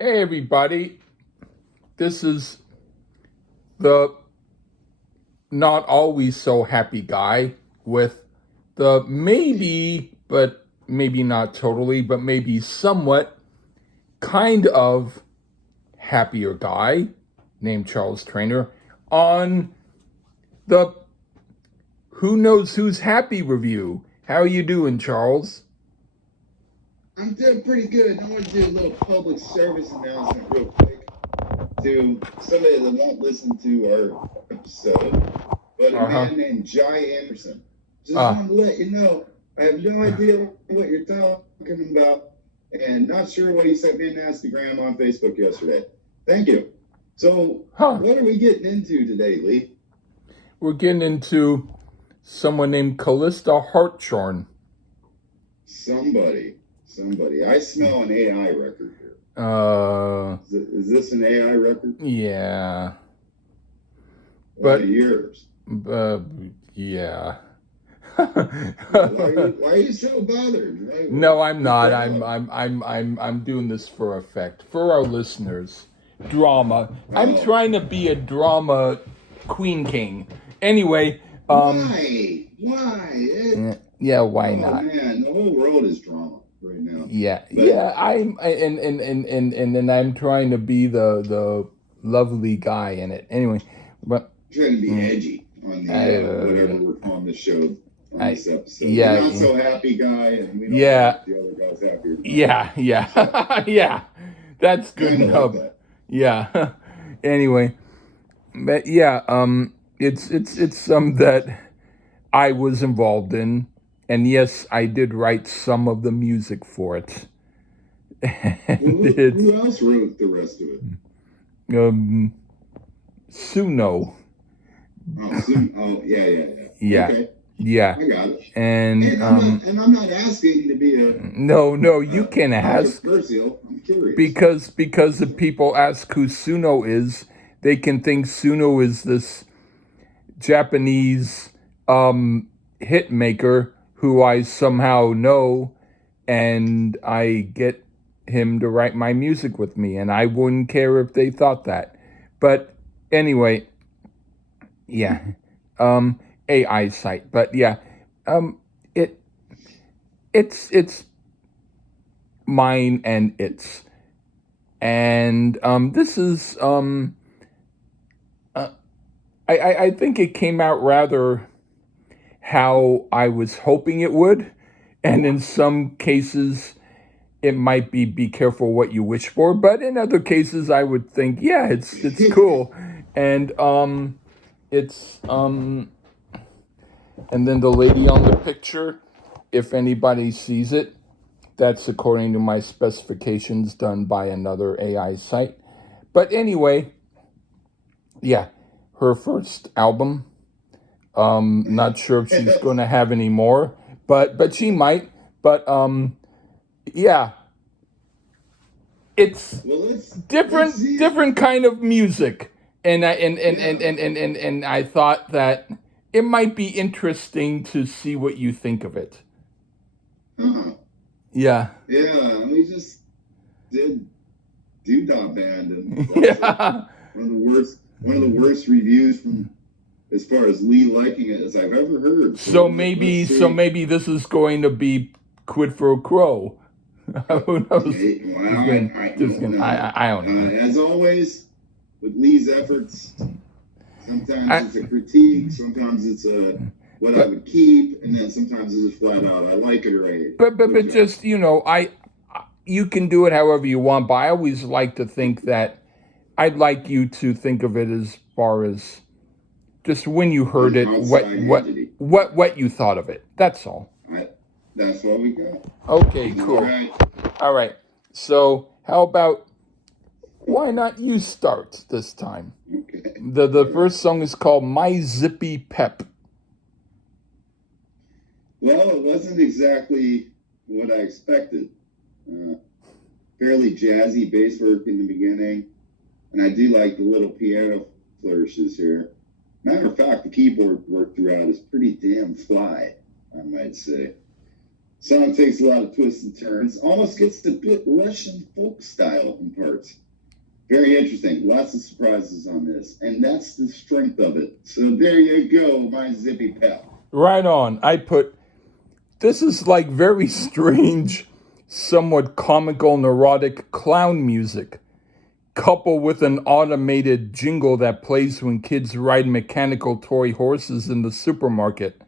Hey everybody, this is the not always so happy guy with the maybe, but maybe not totally, but maybe somewhat kind of happier guy named Charles Traynor on the Who Knows Who's Happy review. How are you doing, Charles? I'm doing pretty good. I want to do a little public service announcement real quick to somebody that won't listen to our episode, but a Uh-huh. man named Jai Anderson. Just Ah, wanted to let you know I have no idea what you're talking about, and not sure what he sent me an Instagram on Facebook yesterday. Thank you. So, huh. what are we getting into today, Lee? We're getting into someone named Calista Hartshorn. Somebody. I smell an AI record here. Uh, Is this an AI record? yeah. Well, But yours. Uh, yeah. Why are you so bothered? No, I'm What's not. wrong? I'm doing this for effect, for our listeners. Drama. I'm Oh, trying to be a drama queen king. Anyway, why? yeah, why Oh not? man, the whole world is drama right now. Yeah, But yeah. And then I'm trying to be the lovely guy in it. Anyway, but trying to be mm, edgy on the whatever I, we're calling the show on I, this episode. The yeah, not so happy guy, and we don't know yeah, if the other guy's happy or not. So yeah. Yeah. That's good kind of like enough. that. Yeah. Anyway, but yeah, it's some that I was involved in, and yes, I did write some of the music for it. Well, And who, it's who else wrote the rest of it? um Suno. Oh, yeah. Yeah. Okay, Yeah. I got it. And And I'm not asking to be a no, you can ask controversial. I'm curious. because if people ask who Suno is, they can think Suno is this Japanese hit maker who I somehow know, and I get him to write my music with me, and I wouldn't care if they thought that. But anyway, yeah, um, AI site, but yeah, um, it it's mine and its, and this is uh, I think it came out rather how I was hoping it would. And in some cases, it might be careful what you wish for. But in other cases, I would think, yeah, it's cool. And it's and then the lady on the picture, if anybody sees it, that's according to my specifications done by another AI site. But anyway, yeah, her first album. Not sure if she's going to have any more, but she might. But yeah, it's Well, let's see it. different kind of music, and Yeah. and I thought that it might be interesting to see what you think of it. Huh. Yeah, Yeah. We just did Doodah Band, and that was like yeah. one of the worst reviews from as far as Lee liking it as I've ever heard. So let's So see. maybe this is going to be quid pro quo. Who knows? Well, I Just don't gonna, know. I don't know. As always, with Lee's efforts, sometimes I, it's a critique, sometimes it's a what I but would keep, and then sometimes it's a flat out I like it or hate it. but Whichever. just you can do it however you want. But I always like to think that I'd like you to think of it as far as just when you heard An it, outside entity. what you thought of it. That's all. I, that's what we got. Okay, All cool. right. All right. So how about why not you start this time? Okay. The first song is called My Zippy Pep. Well, it wasn't exactly what I expected. Uh, Fairly jazzy bass work in the beginning, and I do like the little piano flourishes here. Matter of fact, the keyboard work throughout is pretty damn fly, I might say. Song takes a lot of twists and turns, almost gets a bit Russian folk style in parts. Very interesting. Lots of surprises on this, and that's the strength of it. So there you go, my zippy pal. Right on. This is like very strange, somewhat comical, neurotic clown music, coupled with an automated jingle that plays when kids ride mechanical toy horses in the supermarket.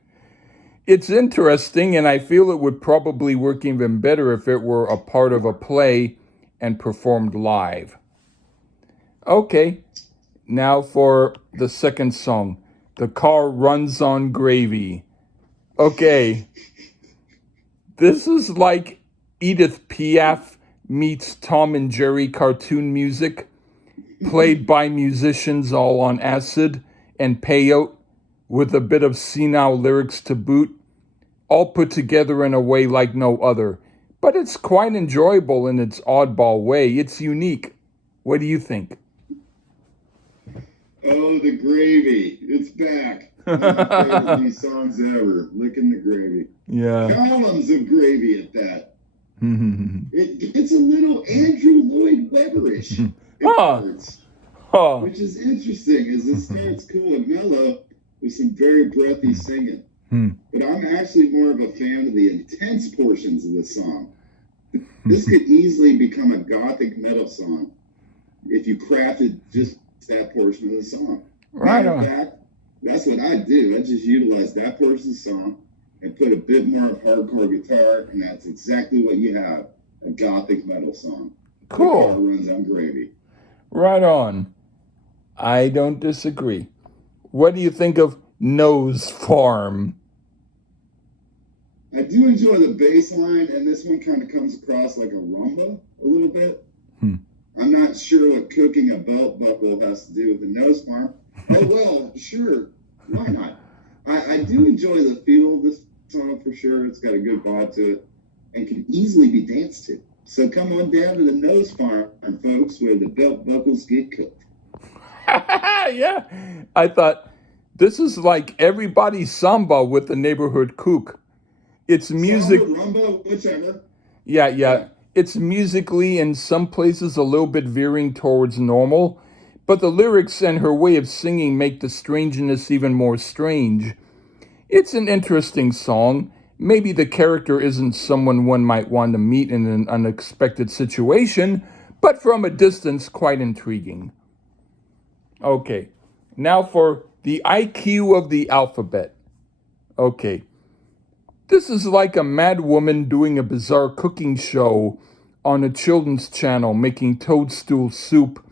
It's interesting, and I feel it would probably work even better if it were a part of a play and performed live. Okay, now for the second song. The car runs on gravy. Okay, this is like Edith Piaf meets Tom and Jerry cartoon music, played by musicians all on acid and peyote, with a bit of senile lyrics to boot, all put together in a way like no other. But it's quite enjoyable in its oddball way. It's unique. What do you think? Oh, the gravy. It's back. One of my favorite these songs ever. Licking the gravy. Yeah. Columns of gravy at that. It gets a little Andrew Lloyd Webberish in parts, which is interesting as it starts cool and mellow with some very breathy singing. But I'm actually more of a fan of the intense portions of the song. This could easily become a gothic metal song if you crafted just that portion of the song. Right Matter on. of fact, that's what I do. I just utilize that portion of the song and put a bit more of hardcore guitar, and that's exactly what you have, a gothic metal song. Cool. The car runs on gravy. Right on. I don't disagree. What do you think of Nose Farm? I do enjoy the bass line, and this one kind of comes across like a rumba a little bit. I'm not sure what cooking a belt buckle has to do with the nose farm. Oh, well, sure. Why not? I do enjoy the feel of this song for sure. It's got a good vibe to it and can easily be danced to. So come on down to the nose farm, folks, where the belt buckles get cooked. Yeah. I thought this is like everybody's samba with the neighborhood kook. It's music. Samba, rumba, whichever. Yeah. It's musically in some places a little bit veering towards normal, but the lyrics and her way of singing make the strangeness even more strange. It's an interesting song. Maybe the character isn't someone one might want to meet in an unexpected situation, but from a distance, quite intriguing. Okay, now for the IQ of the alphabet. Okay. This is like a mad woman doing a bizarre cooking show on a children's channel making toadstool soup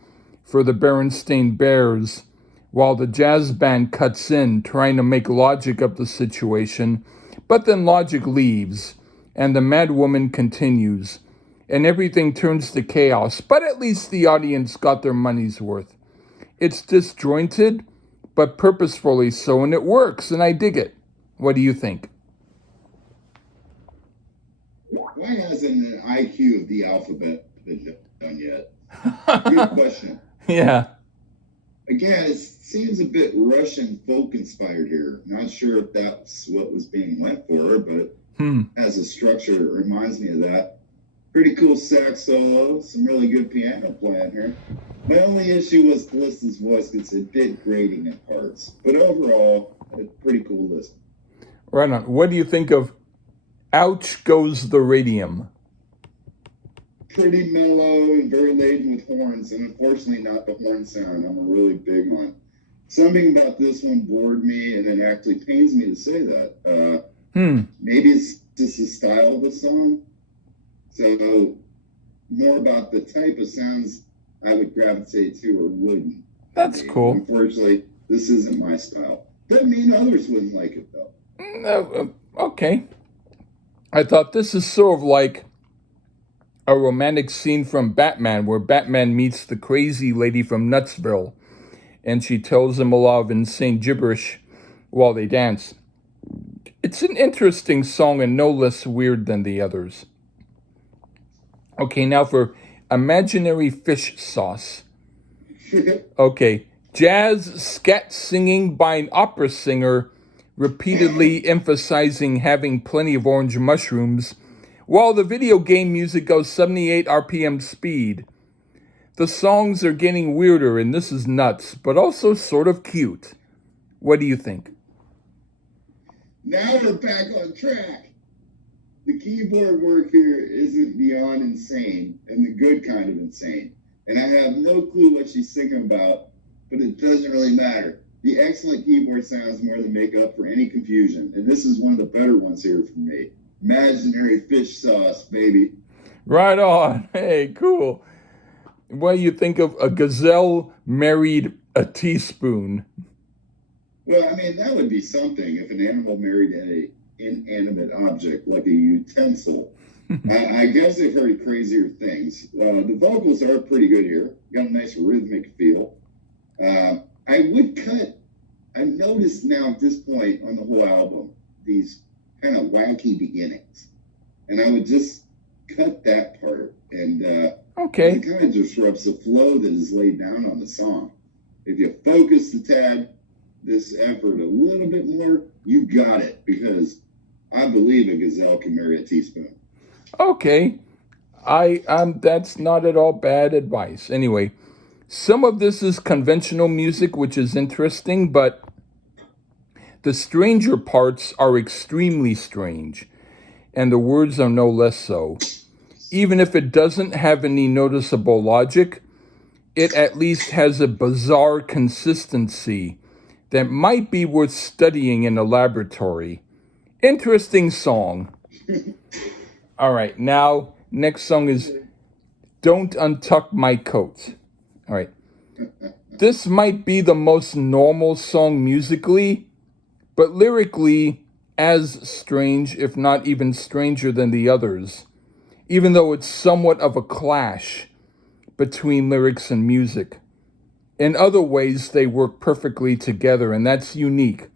for the Berenstain Bears while the jazz band cuts in trying to make logic of the situation, but then logic leaves and the mad woman continues and everything turns to chaos, but at least the audience got their money's worth. It's disjointed, but purposefully so, and it works, and I dig it. What do you think? Why hasn't an IQ of the alphabet been done yet? Good question. Yeah. Again, it seems a bit Russian folk inspired here. Not sure if that's what was being went for, but as a structure, it reminds me of that. Pretty cool sax solo, some really good piano playing here. My only issue was Calista's voice gets a bit grating at parts, but overall, a pretty cool list. Right on. What do you think of Ouch Goes the Radium? Pretty mellow and very laden with horns, and unfortunately not the horn sound I'm really big on. Something about this one bored me, and it actually pains me to say that. Maybe it's just the style of the song. So more about the type of sounds I would gravitate to or wouldn't. That's cool. Unfortunately, this isn't my style. Doesn't mean others wouldn't like it, though. Okay. I thought this is sort of like a romantic scene from Batman where Batman meets the crazy lady from Nutsville and she tells him a lot of insane gibberish while they dance. It's an interesting song and no less weird than the others. Okay, now for Imaginary Fish Sauce. Okay, jazz scat singing by an opera singer repeatedly emphasizing having plenty of orange mushrooms While the video game music goes 78 RPM speed, the songs are getting weirder, and this is nuts, but also sort of cute. What do you think? Now we're back on track. The keyboard work here isn't beyond insane, and the good kind of insane. And I have no clue what she's singing about, but it doesn't really matter. The excellent keyboard sounds more than make up for any confusion, and this is one of the better ones here for me. Imaginary fish sauce, baby. Right on. Hey, cool. What do you think of a gazelle married a teaspoon? Well, I mean, that would be something if an animal married an inanimate object like a utensil. I guess they've heard crazier things. The vocals are pretty good here. Got a nice rhythmic feel. I've noticed now at this point on the whole album, these kind of wacky beginnings. And I would just cut that part. And Okay. it kind of disrupts the flow that is laid down on the song. If you focus the tab, this effort a little bit more, you got it. Because I believe a gazelle can marry a teaspoon. Okay. That's not at all bad advice. Anyway, some of this is conventional music, which is interesting, but the stranger parts are extremely strange, and the words are no less so. Even if it doesn't have any noticeable logic, it at least has a bizarre consistency that might be worth studying in a laboratory. Interesting song. All right, now, next song is Don't Untuck My Coat. All right. This might be the most normal song musically, but lyrically, as strange, if not even stranger than the others, even though it's somewhat of a clash between lyrics and music. In other ways, they work perfectly together, and that's unique.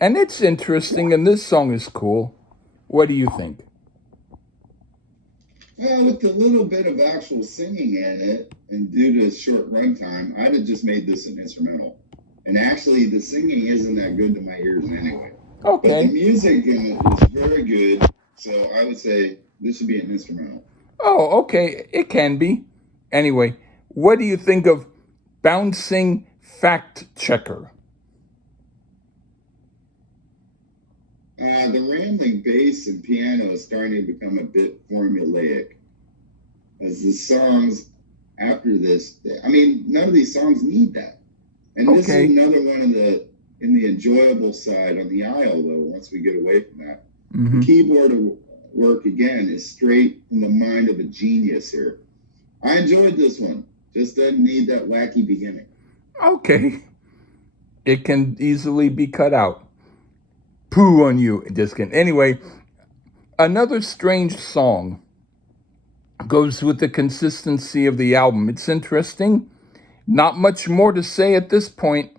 And it's interesting, and this song is cool. What do you think? Well, with a little bit of actual singing in it, and due to its short runtime, I'd have just made this an instrumental. And actually, the singing isn't that good to my ears anyway. But the Okay. music in it is very good, so I would say this should be an instrumental. Oh, okay. It can be. Anyway, what do you think of Bouncing Fact Checker? The rambling bass and piano is starting to become a bit formulaic. As the songs after this, I mean, none of these songs need that. And this Okay. is another one of in the enjoyable side on the aisle, though, once we get away from that. Mm-hmm. The keyboard work, again, is straight from the mind of a genius here. I enjoyed this one. Just doesn't need that wacky beginning. Okay. It can easily be cut out. Poo on you. Just kidding. Anyway, another strange song goes with the consistency of the album. It's interesting. Not much more to say at this point.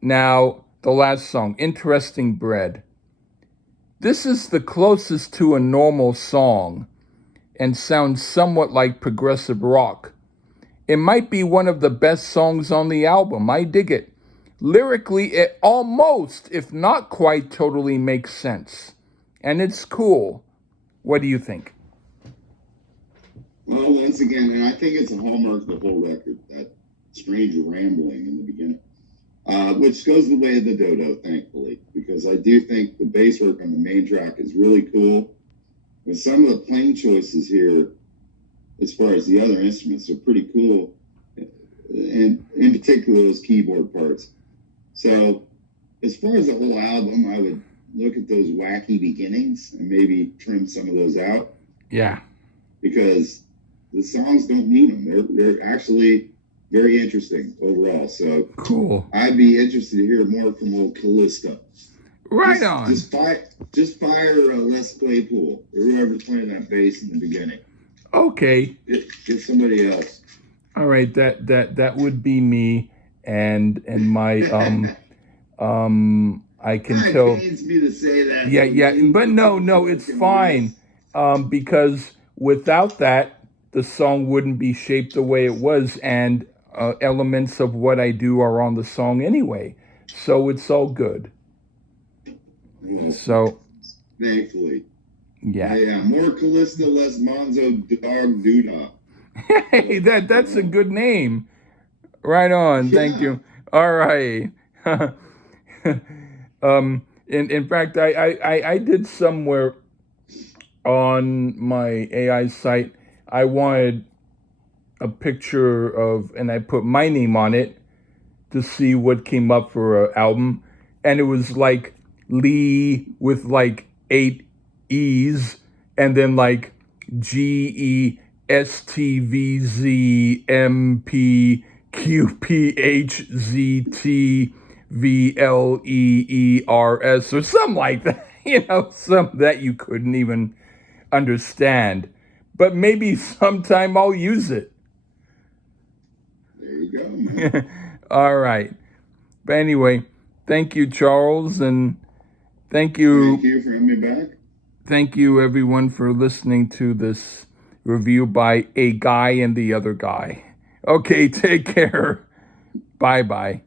Now, the last song, Interesting Bread. This is the closest to a normal song and sounds somewhat like progressive rock. It might be one of the best songs on the album. I dig it. Lyrically, it almost, if not quite, totally makes sense. And it's cool. What do you think? Well, once again, and I think it's a hallmark of the whole record, that strange rambling in the beginning, which goes the way of the dodo, thankfully, because I do think the bass work on the main track is really cool. And some of the playing choices here, as far as the other instruments, are pretty cool, and in particular those keyboard parts. So as far as the whole album, I would look at those wacky beginnings and maybe trim some of those out. Yeah. Because the songs don't need them. They're actually very interesting overall. So Cool. I'd be interested to hear more from old Calista. Right on. Just fire Les Claypool or whoever's playing that bass in the beginning. Okay. Get somebody else. All right. That would be me, and my I can tell. It pains me to say that. Yeah, but no, it's fine. Because without that, the song wouldn't be shaped the way it was, and elements of what I do are on the song anyway. So it's all good. Well, So, thankfully. Yeah. Yeah, more Calista, less Monzo, dog doodah. Hey, that's a good name. Right on. Thank Yeah. you. All right. In fact, I did somewhere on my AI site. I wanted a picture of, and I put my name on it to see what came up for an album, and it was like Lee with like 8 E's, and then like GESTVZMPQPHZTVLEERS or something like that. Some that you couldn't even understand. But maybe sometime I'll use it. There you go, man. All right. But anyway, thank you, Charles, and thank Thank you, you for having me back. thank you, everyone, for listening to this review by A Guy and the Other Guy. Okay, take care. Bye bye.